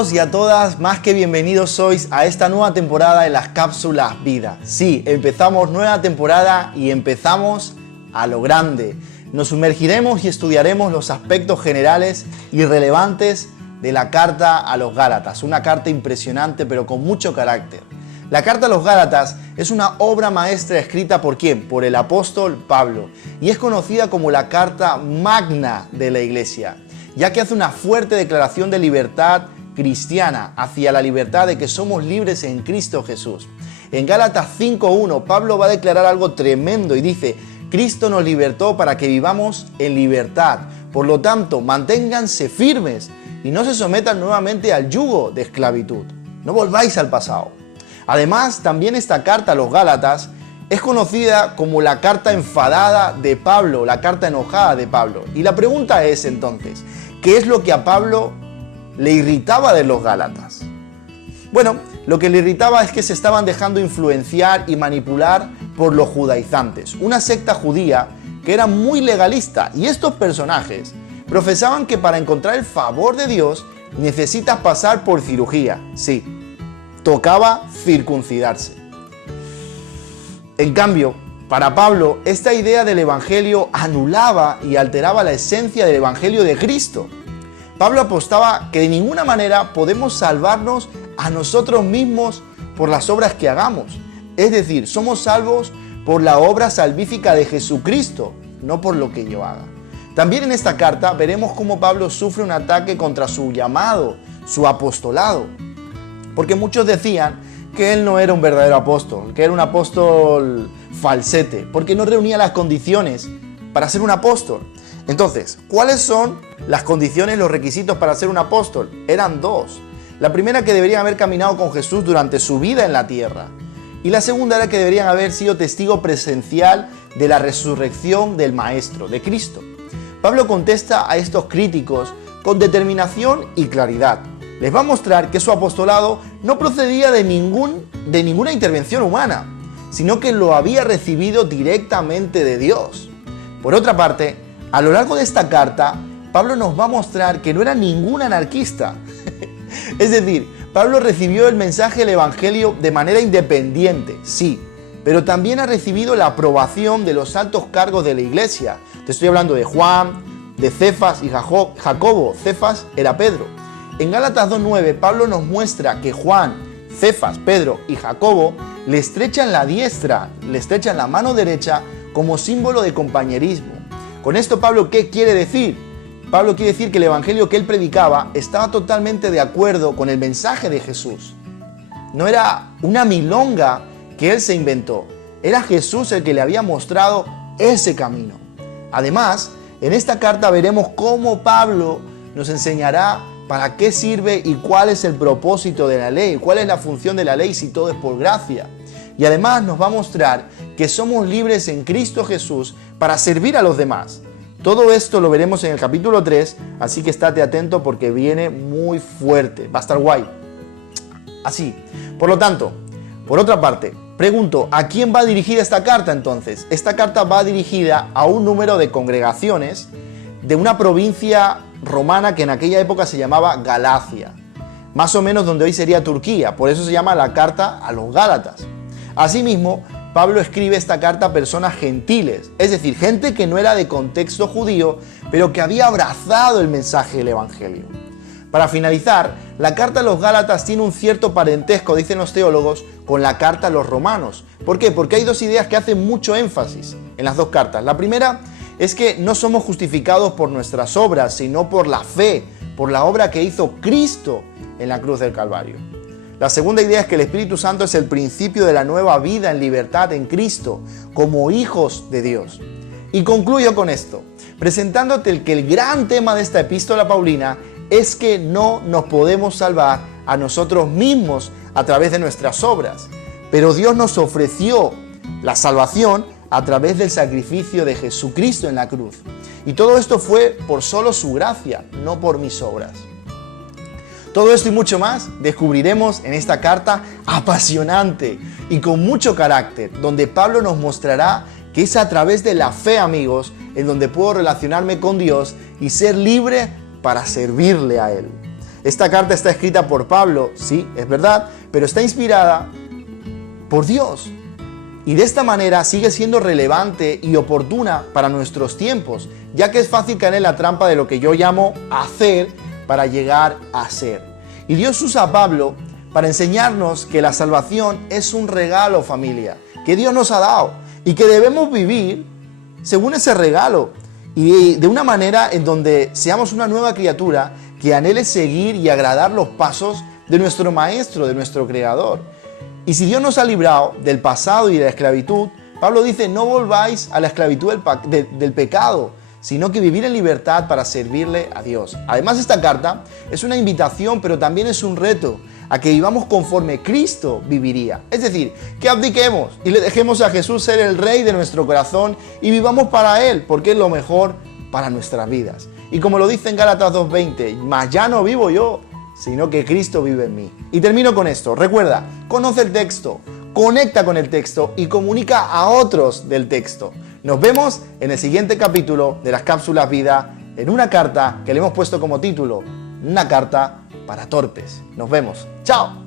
todos y a todas, más que bienvenidos sois a esta nueva temporada de las cápsulas vida. Sí, empezamos nueva temporada y empezamos a lo grande. Nos sumergiremos y estudiaremos los aspectos generales y relevantes de la carta a los Gálatas. Una carta impresionante pero con mucho carácter. La carta a los Gálatas es una obra maestra escrita ¿por quién? Por el apóstol Pablo y es conocida como la carta magna de la iglesia, ya que hace una fuerte declaración de libertad cristiana hacia la libertad de que somos libres en Cristo Jesús. En Gálatas 5:1 Pablo va a declarar algo tremendo y dice: Cristo nos libertó para que vivamos en libertad. Por lo tanto, manténganse firmes y no se sometan nuevamente al yugo de esclavitud. No volváis al pasado. Además, también esta carta a los Gálatas es conocida como la carta enfadada de Pablo, la carta enojada de Pablo. Y la pregunta es entonces, ¿qué es lo que a Pablo le irritaba de los Gálatas? Bueno, lo que le irritaba es que se estaban dejando influenciar y manipular por los judaizantes, una secta judía que era muy legalista, y estos personajes profesaban que para encontrar el favor de Dios necesitas pasar por cirugía. Sí, tocaba circuncidarse. En cambio, para Pablo, esta idea del evangelio anulaba y alteraba la esencia del evangelio de Cristo. Pablo apostaba que de ninguna manera podemos salvarnos a nosotros mismos por las obras que hagamos. Es decir, somos salvos por la obra salvífica de Jesucristo, no por lo que yo haga. También en esta carta veremos cómo Pablo sufre un ataque contra su llamado, su apostolado. Porque muchos decían que él no era un verdadero apóstol, que era un apóstol falsete, porque no reunía las condiciones para ser un apóstol. Entonces, ¿cuáles son las condiciones, los requisitos para ser un apóstol? Eran dos. La primera, que deberían haber caminado con Jesús durante su vida en la tierra. Y la segunda era que deberían haber sido testigo presencial de la resurrección del Maestro, de Cristo. Pablo contesta a estos críticos con determinación y claridad. Les va a mostrar que su apostolado no procedía de ninguna intervención humana, sino que lo había recibido directamente de Dios. Por otra parte, a lo largo de esta carta, Pablo nos va a mostrar que no era ningún anarquista. Es decir, Pablo recibió el mensaje del evangelio de manera independiente, sí, pero también ha recibido la aprobación de los altos cargos de la iglesia. Te estoy hablando de Juan, de Cefas y Jacobo. Cefas era Pedro. En Gálatas 2:9, Pablo nos muestra que Juan, Cefas, Pedro y Jacobo le estrechan la diestra, le estrechan la mano derecha como símbolo de compañerismo. Con esto, Pablo, ¿qué quiere decir? Pablo quiere decir que el evangelio que él predicaba estaba totalmente de acuerdo con el mensaje de Jesús. No era una milonga que él se inventó, era Jesús el que le había mostrado ese camino. Además, en esta carta veremos cómo Pablo nos enseñará para qué sirve y cuál es el propósito de la ley, cuál es la función de la ley si todo es por gracia. Y además nos va a mostrar que somos libres en Cristo Jesús para servir a los demás. Todo esto lo veremos en el capítulo 3, así que estate atento porque viene muy fuerte, va a estar guay. Así, por lo tanto, por otra parte, pregunto, ¿a quién va dirigida esta carta entonces? Esta carta va dirigida a un número de congregaciones de una provincia romana que en aquella época se llamaba Galacia, más o menos donde hoy sería Turquía, por eso se llama la carta a los Gálatas. Asimismo, Pablo escribe esta carta a personas gentiles, es decir, gente que no era de contexto judío, pero que había abrazado el mensaje del evangelio. Para finalizar, la carta a los Gálatas tiene un cierto parentesco, dicen los teólogos, con la carta a los romanos. ¿Por qué? Porque hay dos ideas que hacen mucho énfasis en las dos cartas. La primera es que no somos justificados por nuestras obras, sino por la fe, por la obra que hizo Cristo en la cruz del Calvario. La segunda idea es que el Espíritu Santo es el principio de la nueva vida en libertad en Cristo, como hijos de Dios. Y concluyo con esto, presentándote que el gran tema de esta epístola paulina es que no nos podemos salvar a nosotros mismos a través de nuestras obras, pero Dios nos ofreció la salvación a través del sacrificio de Jesucristo en la cruz. Y todo esto fue por solo su gracia, no por mis obras. Todo esto y mucho más descubriremos en esta carta apasionante y con mucho carácter, donde Pablo nos mostrará que es a través de la fe, amigos, en donde puedo relacionarme con Dios y ser libre para servirle a Él. Esta carta está escrita por Pablo, sí, es verdad, pero está inspirada por Dios. Y de esta manera sigue siendo relevante y oportuna para nuestros tiempos, ya que es fácil caer en la trampa de lo que yo llamo hacer para llegar a ser. Y Dios usa a Pablo para enseñarnos que la salvación es un regalo, familia, que Dios nos ha dado y que debemos vivir según ese regalo y de una manera en donde seamos una nueva criatura que anhele seguir y agradar los pasos de nuestro Maestro, de nuestro Creador. Y si Dios nos ha librado del pasado y de la esclavitud, Pablo dice, no volváis a la esclavitud del pecado, sino que vivir en libertad para servirle a Dios. Además, esta carta es una invitación, pero también es un reto a que vivamos conforme Cristo viviría. Es decir, que abdiquemos y le dejemos a Jesús ser el Rey de nuestro corazón y vivamos para Él, porque es lo mejor para nuestras vidas. Y como lo dice en Gálatas 2:20, mas ya no vivo yo, sino que Cristo vive en mí. Y termino con esto. Recuerda, conoce el texto, conecta con el texto y comunica a otros del texto. Nos vemos en el siguiente capítulo de las cápsulas vida, en una carta que le hemos puesto como título, una carta para torpes. Nos vemos. ¡Chao!